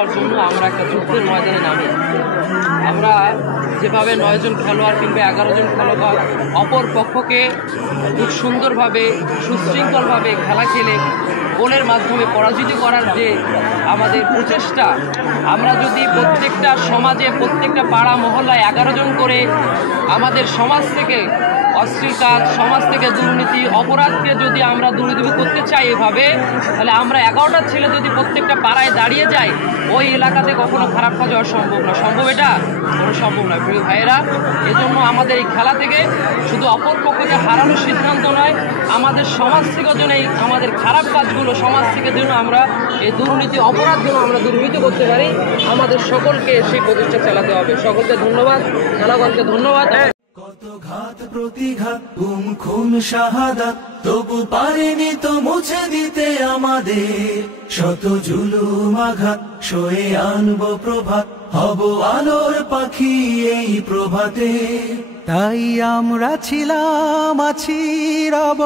দেওয়ার জন্য আমরা একটা যুদ্ধের ময়দানে নামি। আমরা যেভাবে 9 জন খেলোয়াড় কিংবা 11 জন খেলোয়াড় অপর পক্ষকে খুব সুন্দরভাবে সুশৃঙ্খলভাবে খেলা খেলে গোলের মাধ্যমে পরাজিত করার যে আমাদের প্রচেষ্টা, আমরা যদি প্রত্যেকটা সমাজে প্রত্যেকটা পাড়া মহল্লায় 11 জন করে আমাদের সমাজ থেকে অশ্লীল কাজ, সমাজ থেকে দুর্নীতি অপরাধকে যদি আমরা দূরীভূত করতে চাই এভাবে, তাহলে আমরা 11টা ছেলে যদি প্রত্যেকটা পাড়ায় দাঁড়িয়ে যাই, ওই এলাকাতে কখনো খারাপ কাজ হওয়া সম্ভব না। সম্ভব? এটা কোনো সম্ভব নয় প্রিয় ভাইয়েরা। এজন্য আমাদের এই খেলা থেকে শুধু অপর পক্ষকে হারানোর সিদ্ধান্ত নয়, আমাদের সমাজ থেকে যেন এই আমাদের খারাপ কাজগুলো সমাজ থেকে যেন আমরা এই দুর্নীতি অপরাধগুলো আমরা দূরীভূত করতে পারি, আমাদের সকলকে সেই প্রচেষ্টা চালাতে হবে। সকলকে ধন্যবাদ, খেলাগণকে ধন্যবাদ। কত ঘাত প্রতিঘাত, গুম খুন শাহাদাত, তবু পারেনি তো মুছে দিতে আমাদের শত জুলুম আঘাত। সয়ে আনবো প্রভাত, হব আলোর পাখি এই প্রভাতে। তাই আমরা ছিলাম, আছি, রব।